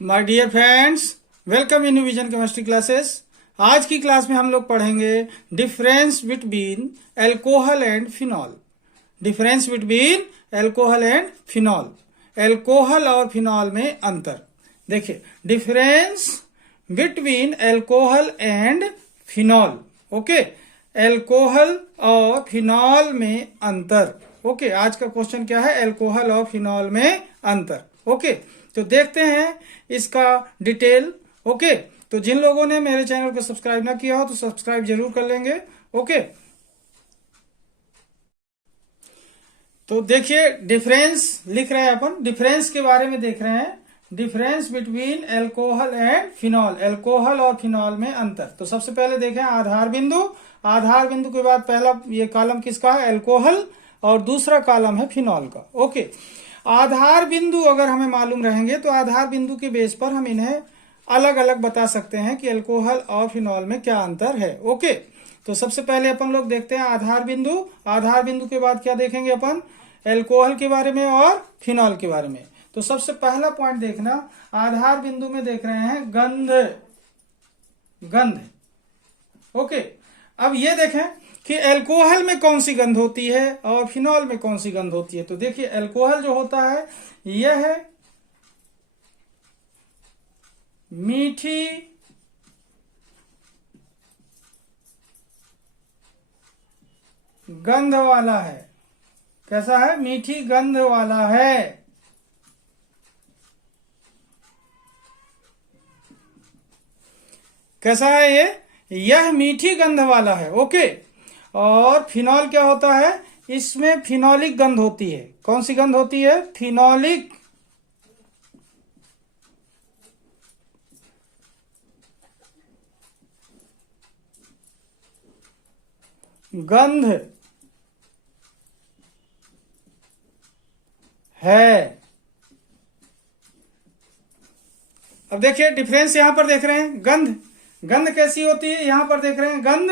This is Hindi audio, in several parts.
My dear friends, welcome in Vision chemistry classes. आज की क्लास में हम लोग पढ़ेंगे difference between alcohol and phenol. Difference between alcohol and phenol, alcohol और फिनॉल में अंतर। देखिए, difference between alcohol and phenol. Okay, alcohol और फिनॉल में अंतर। ओके, आज का क्वेश्चन क्या है? एल्कोहल और फिनॉल में अंतर। ओके, तो देखते हैं इसका डिटेल। ओके, तो जिन लोगों ने मेरे चैनल को सब्सक्राइब ना किया हो तो सब्सक्राइब जरूर कर लेंगे। ओके, तो देखिए डिफरेंस लिख रहे हैं, अपन डिफरेंस के बारे में देख रहे हैं। Difference between alcohol and phenol, alcohol और फिनॉल में अंतर। तो सबसे पहले देखें आधार बिंदु। आधार बिंदु के बाद पहला ये कॉलम किसका है? एल्कोहल, और दूसरा कॉलम है फिनॉल का। ओके, आधार बिंदु अगर हमें मालूम रहेंगे तो आधार बिंदु के बेस पर हम इन्हें अलग अलग बता सकते हैं कि एल्कोहल और फिनॉल में क्या अंतर है। ओके, तो सबसे पहले अपन लोग देखते हैं आधार बिंदु। आधार बिंदु के बाद क्या देखेंगे अपन? एल्कोहल के बारे में और फिनॉल के बारे में। तो सबसे पहला पॉइंट देखना, आधार बिंदु में देख रहे हैं गंध। गंध। ओके, अब ये देखें कि एल्कोहल में कौन सी गंध होती है और फिनॉल में कौन सी गंध होती है। तो देखिए, एल्कोहल जो होता है यह है मीठी गंध वाला है। कैसा है? मीठी गंध वाला है। कैसा है ये? यह मीठी गंध वाला है। ओके, और फिनॉल क्या होता है? इसमें फिनोलिक गंध होती है। कौन सी गंध होती है? फिनोलिक गंध है। अब देखिए डिफरेंस यहां पर देख रहे हैं। गंध, गंध कैसी होती है? यहां पर देख रहे हैं गंध,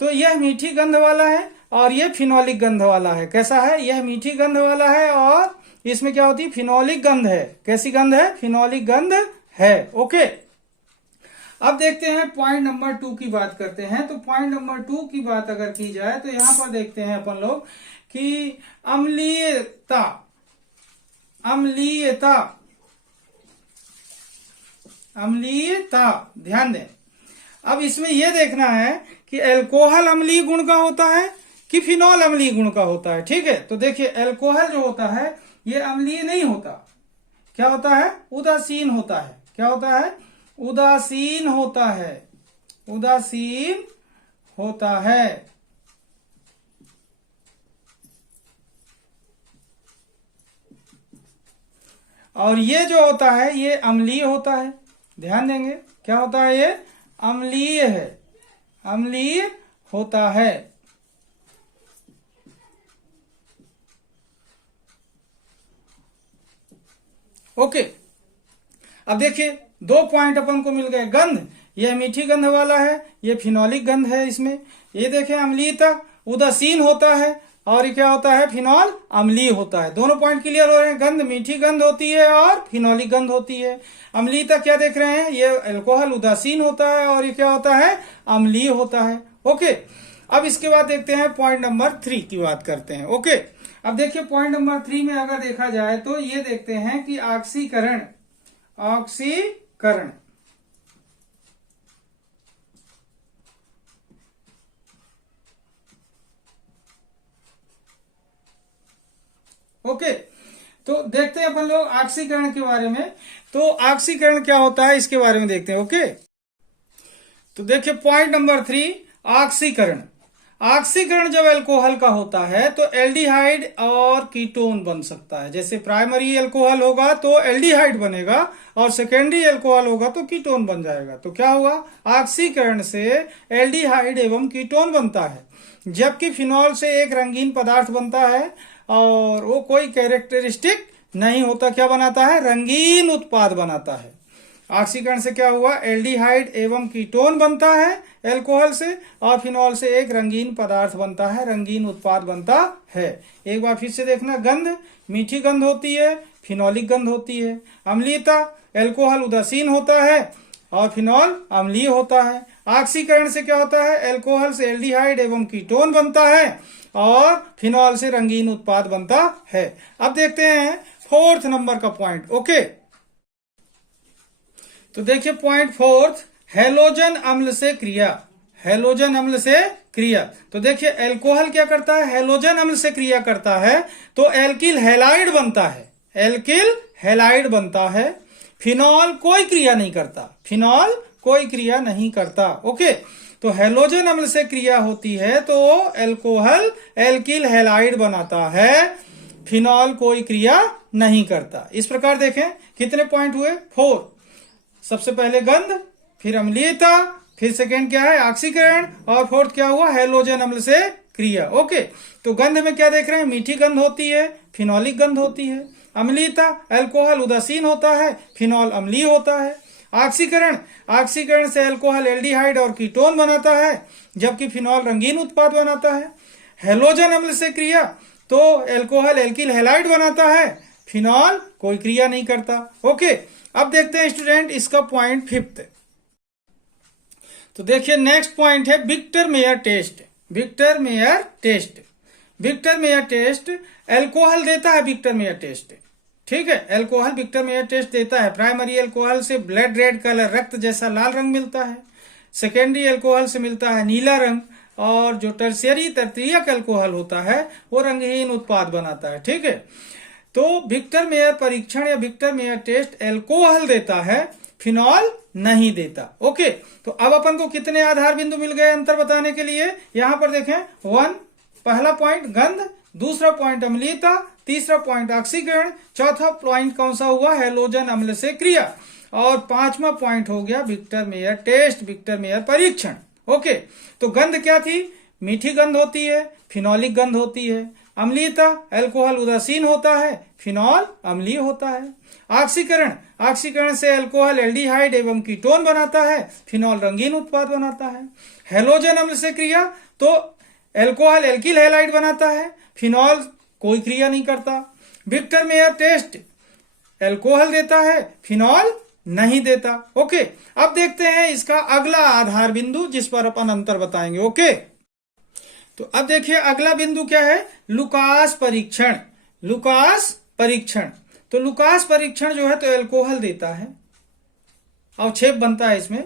तो यह मीठी गंध वाला है और यह फिनोलिक गंध वाला है। कैसा है? यह मीठी गंध वाला है और इसमें क्या होती है? फिनोलिक गंध है। कैसी गंध है? फिनोलिक गंध है। ओके, अब देखते हैं पॉइंट नंबर 2 की बात करते हैं। तो पॉइंट नंबर 2 की बात अगर की जाए तो यहां पर देखते हैं अपन लोग कि अम्लीयता। अम्लीयता, अम्लीयता, ध्यान दें। अब इसमें यह देखना है कि एल्कोहल अम्लीय गुण का होता है कि फिनॉल अम्लीय गुण का होता है। ठीक है, तो देखिए एल्कोहल जो होता है यह अम्लीय नहीं होता। क्या होता है? उदासीन होता है। क्या होता है? उदासीन होता है। उदासीन होता है। और ये जो होता है ये अम्लीय होता है। ध्यान देंगे, क्या होता है? ये अम्लीय है। अम्लीय होता है। ओके, अब देखिए दो पॉइंट अपन को मिल गए। गंध, यह मीठी गंध वाला है, यह फिनोलिक गंध है इसमें। ये देखें अम्लीयता, उदासीन होता है, और ये क्या होता है? फिनॉल अम्लीय होता है। दोनों पॉइंट क्लियर हो रहे हैं। गंध मीठी गंध होती है और फिनोलिक गंध होती है। अम्लीयता क्या देख रहे हैं? ये एल्कोहल उदासीन होता है और ये क्या होता है? अम्लीय होता है। ओके, अब इसके बाद देखते हैं पॉइंट नंबर 3 की बात करते हैं। ओके, अब देखिए पॉइंट नंबर 3 में अगर देखा जाए तो ये देखते हैं कि ऑक्सीकरण। ऑक्सीकरण, ओके, तो देखते हैं अपन लोग ऑक्सीकरण के बारे में। तो ऑक्सीकरण क्या होता है इसके बारे में देखते हैं। ओके, तो देखिए पॉइंट नंबर 3, ऑक्सीकरण। ऑक्सीकरण जब एल्कोहल का होता है तो एल्डिहाइड और कीटोन बन सकता है। जैसे प्राइमरी एल्कोहल होगा तो एल्डिहाइड बनेगा और सेकेंडरी एल्कोहल होगा तो कीटोन बन जाएगा। तो क्या होगा? ऑक्सीकरण से एल्डिहाइड एवं कीटोन बनता है, जबकि फिनॉल से एक रंगीन पदार्थ बनता है और वो कोई कैरेक्टरिस्टिक नहीं होता। क्या बनाता है? रंगीन उत्पाद बनाता है। ऑक्सीकरण से क्या हुआ, एल्डिहाइड एवं कीटोन बनता है अल्कोहल से, और फिनॉल से एक रंगीन पदार्थ बनता है, रंगीन उत्पाद बनता है। एक बार फिर से देखना, गंध मीठी गंध होती है, फिनॉलिक गंध होती है। अम्लीयता, अल्कोहल उदासीन होता है और फिनॉल अम्लीय होता है। ऑक्सीकरण से क्या होता है, अल्कोहल से एल्डिहाइड एवं कीटोन बनता है और फिनॉल से रंगीन उत्पाद बनता है। अब देखते हैं 4th नंबर का पॉइंट। ओके, तो देखिए पॉइंट 4th, हैलोजन अम्ल से क्रिया। हैलोजन अम्ल से क्रिया, तो देखिए अल्कोहल क्या करता है, हैलोजन अम्ल से क्रिया करता है तो एल्किल हैलाइड बनता है, एल्किल हैलाइड बनता है। फिनॉल कोई क्रिया नहीं करता, फिनॉल कोई क्रिया नहीं करता। ओके, तो हैलोजन अम्ल से क्रिया होती है तो अल्कोहल एल्किल हैलाइड बनाता है, फिनॉल कोई क्रिया नहीं करता। इस प्रकार देखें कितने पॉइंट हुए, 4। सबसे पहले गंध, फिर अम्लीयता, फिर सेकेंड क्या है ऑक्सीकरण, और 4th क्या हुआ, हैलोजन अम्ल से क्रिया। ओके, तो गंध में क्या देख रहे हैं, मीठी गंध होती है, फिनॉलिक गंध होती है। अम्लीयता, अल्कोहल उदासीन होता है, फिनॉल अम्लीय होता है। ऑक्सीकरण, ऑक्सीकरण से अल्कोहल एल्डिहाइड और कीटोन बनाता है, जबकि फिनॉल रंगीन उत्पाद बनाता है। हैलोजन अम्ल से क्रिया, तो अल्कोहल एल्किल हैलाइड बनाता है, फिनॉल कोई क्रिया नहीं करता। ओके, अब देखते हैं स्टूडेंट इसका पॉइंट 5th। तो देखिए नेक्स्ट पॉइंट है Victor Meyer test. Victor Meyer test, Victor Meyer test alcohol देता है, विक्टर मेयर टेस्ट, ठीक है, अल्कोहल विक्टर मेयर टेस्ट देता है। प्राइमरी अल्कोहल से ब्लड रेड कलर, रक्त जैसा लाल रंग मिलता है। सेकेंडरी अल्कोहल से मिलता है नीला रंग, और जो टर्शियरी तृतीयक अल्कोहल होता है वो रंगहीन उत्पाद बनाता है, ठीक है। तो विक्टर मेयर परीक्षण या विक्टर मेयर टेस्ट अल्कोहल देता है, फिनॉल नहीं देता। ओके, तो अब अपन को कितने आधार बिंदु मिल गए अंतर बताने के लिए, यहां पर देखें 1, पहला पॉइंट गंध, दूसरा पॉइंट अम्लीयता, तीसरा पॉइंट ऑक्सीकरण, चौथा पॉइंट कौन सा हुआ, हैलोजन अम्ल से क्रिया, और 5वां पॉइंट हो गया Victor Meyer test, Victor Meyer परीक्षण। ओके, तो गंध क्या थी, मीठी गंध होती है, फिनॉलिक गंध होती है। अम्लीयता, अल्कोहल उदासीन होता है, फिनॉल अम्लीय होता है। ऑक्सीकरण, ऑक्सीकरण से अल्कोहल एल्डिहाइड एवं कीटोन बनाता है, फिनॉल रंगीन उत्पाद बनाता है। हैलोजन अम्ल से क्रिया, तो अल्कोहल एल्किल हैलाइड बनाता है, फिनॉल कोई क्रिया नहीं करता। विक्टर मेयर टेस्ट अल्कोहल देता है, फिनॉल नहीं देता। ओके, अब देखते हैं इसका अगला आधार बिंदु जिस पर अपन अंतर बताएंगे। ओके, तो अब देखिए अगला बिंदु क्या है, लुकास परीक्षण। लुकास परीक्षण, तो लुकास परीक्षण जो है तो अल्कोहल देता है, अवक्षेप बनता है इसमें।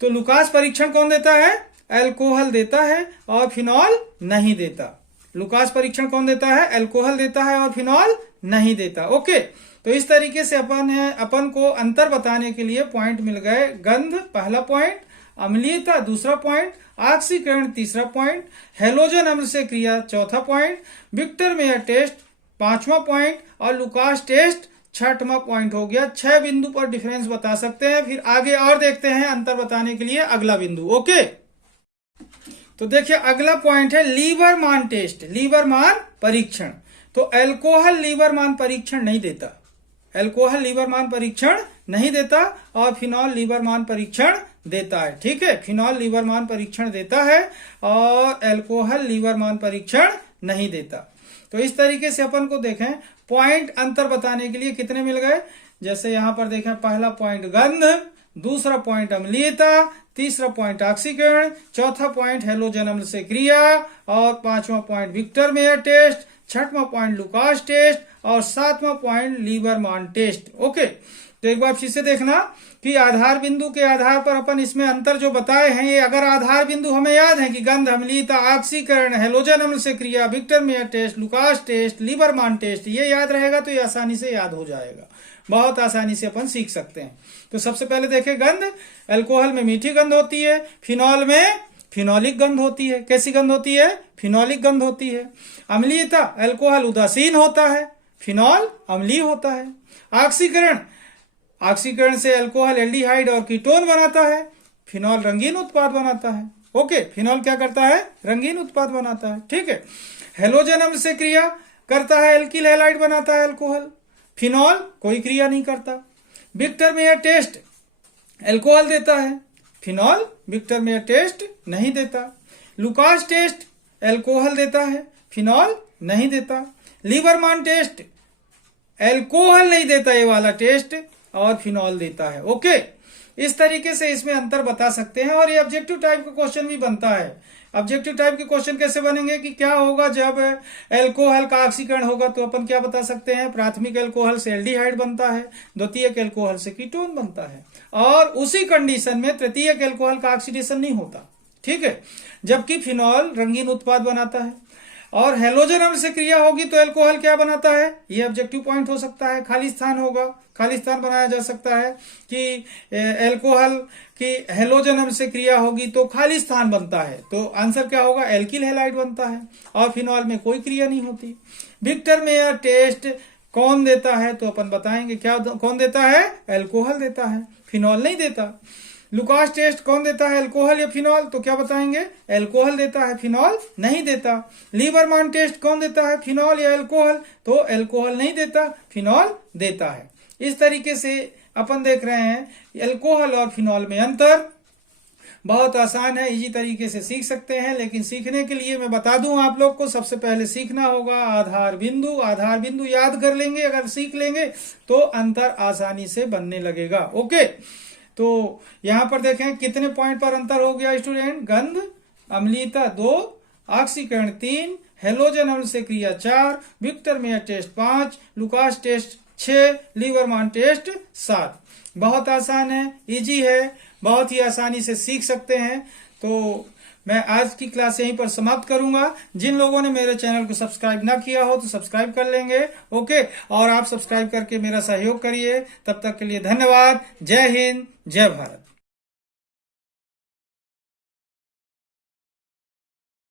तो लुकास परीक्षण कौन देता है, अल्कोहल देता है और फिनॉल नहीं देता। लुकास परीक्षण कौन देता है, अल्कोहल देता है और फिनॉल नहीं देता। ओके, तो इस तरीके से अपन को अंतर बताने के लिए पॉइंट मिल गए। गंध पहला पॉइंट, अम्लीयता दूसरा पॉइंट, ऑक्सीकरण तीसरा पॉइंट, हैलोजन अम्ल से क्रिया चौथा पॉइंट, विक्टर मेयर टेस्ट 5वां पॉइंट, और लुकास टेस्ट 6वां पॉइंट हो गया। 6 बिंदु पर डिफरेंस बता सकते हैं। फिर आगे और देखते हैं अंतर बताने के लिए अगला बिंदु। ओके, तो देखिए अगला पॉइंट है लीवरमान टेस्ट, लीवरमान परीक्षण। तो अल्कोहल लीवरमान परीक्षण नहीं देता, अल्कोहल लीवरमान परीक्षण नहीं देता और फिनॉल लीवरमान परीक्षण देता है, ठीक है। फिनॉल लीवरमान परीक्षण देता है और अल्कोहल लीवरमान परीक्षण नहीं देता। तो इस तरीके से अपन को देखें पॉइंट अंतर बताने के लिए कितने मिल गए, जैसे यहां पर देखें पहला पॉइंट गंध, दूसरा पॉइंट अम्लीयता, तीसरा पॉइंट ऑक्सीकरण, चौथा पॉइंट हैलोजन अम्ल से क्रिया, और 5वां पॉइंट विक्टर मेयर टेस्ट, 6वां पॉइंट लुकास टेस्ट, और 7वां पॉइंट लीवरमान टेस्ट। ओके, तो एक बार फिर से देखना कि आधार बिंदु के आधार पर अपन इसमें अंतर जो बताए हैं, ये अगर आधार बिंदु हमें याद है कि गंध, अम्लीयता, ऑक्सीकरण, हैलोजन अम्ल से क्रिया, Victor Meyer test, Lucas test, Liebermann test, ये याद रहेगा तो ये आसानी से याद हो जाएगा, बहुत आसानी से अपन सीख सकते हैं। तो सबसे पहले देखें गंध, अल्कोहल में मीठी गंध होती है, फिनॉल में फिनॉलिक गंध होती है। कैसी गंध होती है, फिनॉलिक गंध होती है। अम्लीयता, अल्कोहल उदासीन होता है, फिनॉल अम्लीय होता है। ऑक्सीकरण, ऑक्सीकरण से अल्कोहल एल्डिहाइड और कीटोन बनाता है, फिनॉल रंगीन उत्पाद बनाता है। ओके, फिनॉल क्या करता है, रंगीन उत्पाद बनाता है, ठीक है। हैलोजन अम्ल से क्रिया करता है, एल्किल हैलाइड बनाता है अल्कोहल, फिनॉल कोई क्रिया नहीं करता। विक्टर मेयर टेस्ट एल्कोहल देता है, फिनॉल विक्टर मेयर टेस्ट नहीं देता। लुकास टेस्ट एल्कोहल देता है, फिनॉल नहीं देता। लीबरमान टेस्ट एल्कोहल नहीं देता, ये वाला टेस्ट, और फिनॉल देता है। ओके, इस तरीके से इसमें अंतर बता सकते हैं। और ये ऑब्जेक्टिव टाइप का क्वेश्चन भी बनता है। ऑब्जेक्टिव टाइप के क्वेश्चन कैसे बनेंगे कि क्या होगा जब एल्कोहल का ऑक्सीकरण होगा, तो अपन क्या बता सकते हैं, प्राथमिक एल्कोहल से एल्डिहाइड बनता है, द्वितीयक एल्कोहल से कीटोन बनता है, और उसी कंडीशन में तृतीयक एल्कोहल का ऑक्सीडेशन नहीं होता, ठीक है। जबकि फिनॉल रंगीन उत्पाद बनाता है, और हेलोजन अम्ल से क्रिया होगी तो एल्कोहल क्या बनाता है, ये ऑब्जेक्टिव पॉइंट हो सकता है। खाली स्थान होगा, खाली स्थान बनाया जा सकता है कि एल्कोहल की हेलोजन अम्ल से क्रिया होगी तो खाली स्थान बनता है, तो आंसर क्या होगा, एल्किल हैलाइड बनता है, और फिनॉल में कोई क्रिया नहीं होती। विक्टर मेयर टेस्ट कौन देता है, तो अपन बताएंगे क्या कौन देता है, एल्कोहल देता है, फिनॉल नहीं देता। लुकास टेस्ट कौन देता है, एल्कोहल या फिनॉल, तो क्या बताएंगे, एल्कोहल देता है, फिनॉल नहीं देता। लीबरमान टेस्ट कौन देता है, फिनॉल या एल्कोहल, तो एल्कोहल नहीं देता, फिनॉल देता है। इस तरीके से अपन देख रहे हैं एल्कोहल और फिनॉल में अंतर। बहुत आसान है, इजी तरीके से सीख सकते हैं, लेकिन सीखने के लिए मैं बता दूं आप लोग को, सबसे पहले सीखना होगा आधार बिंदु। आधार बिंदु याद कर लेंगे, अगर सीख लेंगे तो अंतर आसानी से बनने लगेगा। ओके, तो यहां पर देखें कितने पॉइंट पर अंतर हो गया स्टूडेंट, गंध अम्लीयता 2, ऑक्सीकरण 3, हेलोजन अम्ल से क्रिया 4, Victor Meyer test 5, Lucas test 6, Liebermann test 7। बहुत आसान है, इजी है, बहुत ही आसानी से सीख सकते हैं। तो मैं आज की क्लास यहीं पर समाप्त करूंगा। जिन लोगों ने मेरे चैनल को सब्सक्राइब ना किया हो तो सब्सक्राइब कर लेंगे, ओके, और आप सब्सक्राइब करके मेरा सहयोग करिए। तब तक के लिए धन्यवाद। जय हिंद, जय भारत।